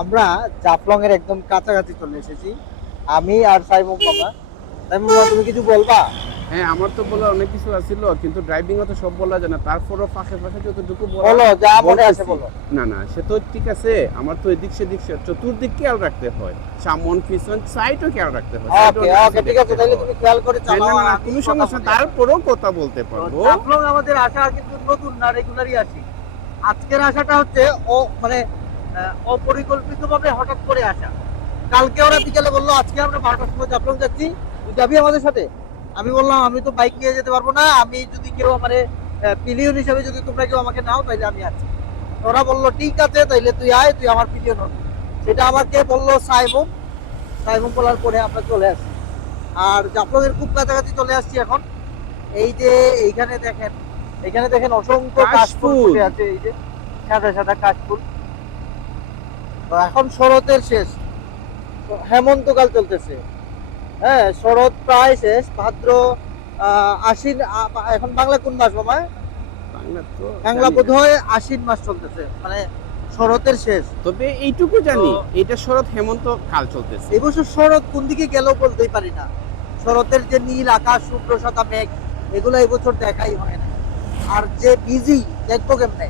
আমরা জাফলং এর একদম কাছাকাছি চলে এসেছি। আমি আর সাইমুম মামা। সাইমুম মামা, তুমি কিছু বলবা? হ্যাঁ, আমার তো বলার অনেক কিছু আছিল, কিন্তু ড্রাইভিং তো সব বলা যায় না। তারপরও ফাঁকে ফাঁকে যতটুকু বলো, যা মনে আছে বলতেছি। বলো। না না, সে তো ঠিক আছে। আমার তো এদিক সেদিক চতুর্দিক খেয়াল রাখতে হয়, সামন পিছন সাইডও খেয়াল রাখতে হয়। ওকে ওকে, ঠিক আছে, তাহলে তুমি খেয়াল করে হ্যাঁ, চালাও না আর না, আমি কোনো কথা সমস্যা, বলি। তারপরেও কথা বলতে তো পারবো। জাফলং আমাদের আসা কিন্তু নতুন না, রেগুলারই আসি। আজকের আসাটা হচ্ছে ও মানে অপরিকল্পিতভাবে হঠাৎ করে আসা। কালকে ওরা বিকেলে বললো আজকে আমরা 12টার সময় জাফলং যাচ্ছি, তুই যাবি আমাদের সাথে? আমি বললাম আমি তো বাইক নিয়ে যেতে পারবো না, আমি যদি কেউ মানে পিলিয়ন হিসেবে যদি তোমরা কেউ আমাকে নাও তাইলে আমি আছি। ওরা বললো ঠিক আছে, তাইলে তুই আয়, তুই আমার পিলিয়ন হবি। সেটা আমাকে বললো সাইমুম। সাইমুম বলার পরে আমরা চলে আসি। আর জাফলং এর খুব কাছাকাছি চলে আসছি এখন। এই যে এইখানে দেখেন, এখানে দেখেন অসংখ্য কাশফুল কাশফুল। ফুটে আছে, এই যে সাদা সাদা কাশফুল। তো এখন শরতের শেষ, তো হেমন্তকাল চলতেছে। হ্যাঁ, শরৎ প্রায় শেষ, ভাদ্র আশ্বিন। এখন বাংলা কোন মাস মামা? বাংলা তো বাংলা জানি না। বোধ হয় আশ্বিন মাস চলতেছে, মানে শরতের শেষ। তবে এইটুকু জানি, তো এটা শরৎ হেমন্ত কাল চলতেছে। এবছর শরৎ কোন দিকে গেল বলতেই পারি না। শরতের যে নীল আকাশ, শুভ্র সাদা মেঘ, এগুলো এবছর দেখাই হয় না। আর যে বিজি, দেখবো কেমনে?